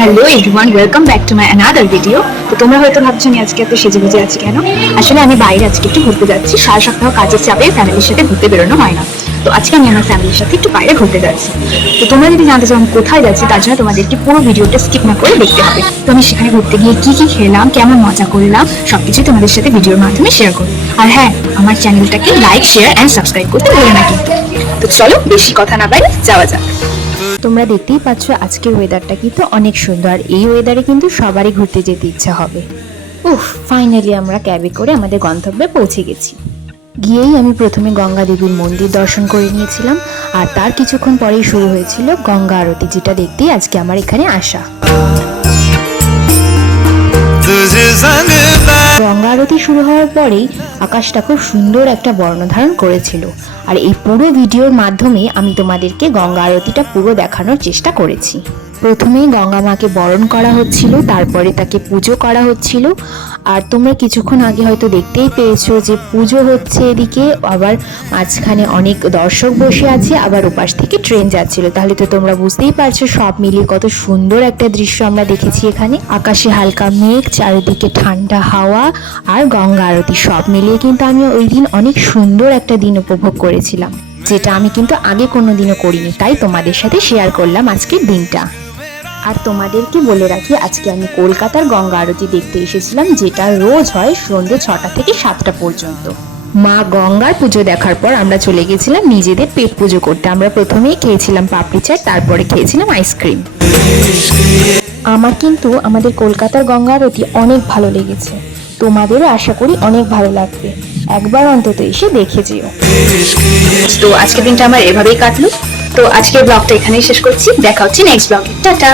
Hello everyone welcome back to my another video তো তোমরা হয়তো ভাবছ, আমি আজকে এত সেজে গুজে আছি কেন? আসলে আমি বাইরে আজকে একটু ঘুরতে যাচ্ছি। সারা সপ্তাহ কাজের চাপে ফ্যামিলির সাথে ঘুরতে বেরোনো হয় না। তো আজকে আমি আমার ফ্যামিলির সাথে একটু বাইরে ঘুরতে যাচ্ছি। তো তোমরা যদি জানতে চাও কোথায় যাচ্ছি, তার জন্য তোমাদেরকে পুরো ভিডিওটা স্কিপ না করে দেখতে হবে। তো আমি সেখানে ঘুরতে গিয়ে কি কি খেলাম, কেমন মজা করলাম সবকিছু তোমাদের সাথে ভিডিওর মাধ্যমে শেয়ার করব। আর হ্যাঁ আমার চ্যানেলটাকে লাইক শেয়ার অ্যান্ড সাবস্ক্রাইব করতে ভুলো না কিন্তু। তো চলো, বেশি কথা না বাইরে যাওয়া যাক। তোমরা দেখতেই পাচ্ছ আজকের ওয়েদারটা কিন্তু অনেক সুন্দর। এই ওয়েদারে কিন্তু সবারই ঘুরতে যেতে ইচ্ছা হবে। উফ ফাইনালি আমরা ক্যাবে করে আমাদের গন্তব্যে পৌঁছে গেছি। গিয়েই আমি প্রথমে গঙ্গা দেবীর মন্দির দর্শন করে নিয়েছিলাম, আর তার কিছুক্ষণ পরেই শুরু হয়েছিল গঙ্গা আরতি, যেটা দেখতেই আজকে আমার এখানে আসা। শুরু হওয়ার পরেই আকাশটা খুব সুন্দর একটা বর্ণ ধারণ করেছিল। আর এই পুরো ভিডিওর মাধ্যমে আমি তোমাদেরকে গঙ্গা আরতিটা পুরো দেখানোর চেষ্টা করেছি। প্রথমেই গঙ্গা মাকে বরণ করা হচ্ছিল, তারপরে তাকে পুজো করা হচ্ছিল। আর তোমরা কিছুক্ষণ আগে হয়তো দেখতেই পেয়েছ যে পুজো হচ্ছে এদিকে, আবার মাঝখানে অনেক দর্শক বসে আছে, আবার ওপাশ থেকে ট্রেন যাচ্ছিল। তাহলে তো তোমরা বুঝতেই পারছ সব মিলিয়ে কত সুন্দর একটা দৃশ্য আমরা দেখেছি এখানে। আকাশে হালকা মেঘ, চারিদিকে ঠান্ডা হাওয়া আর গঙ্গা আরতি সব মিলিয়ে কিন্তু আমি ওই দিন অনেক সুন্দর একটা দিন উপভোগ করেছিলাম, যেটা আমি কিন্তু আগে কোনো দিনও করিনি। তাই তোমাদের সাথে শেয়ার করলাম আজকের দিনটা। আর তোমাদেরকে বলে রাখি, আজকে আমি কলকাতার গঙ্গা আরতি দেখতে এসেছিলাম, যেটা রোজ হয় সন্ধ্যে ছটা থেকে সাতটা পর্যন্ত। মা গঙ্গার পুজো দেখার পর আমরা চলে গেছিলাম নিজেদের পেট পুজো করতে। আমরা প্রথমেই খেয়েছিলাম পাপড়ি চাট, তারপরে খেয়েছিলাম আইসক্রিম। আমার কিন্তু আমাদের কলকাতার গঙ্গা আরতি অনেক ভালো লেগেছে। তোমাদেরও আশা করি অনেক ভালো লাগবে। একবার অন্তত এসে দেখে যেও। তো আজকের দিনটা আমার এভাবেই কাটলো। তো আজকের ব্লগটা এখানেই শেষ করছি। দেখা হচ্ছে নেক্সট ব্লগে টাটা!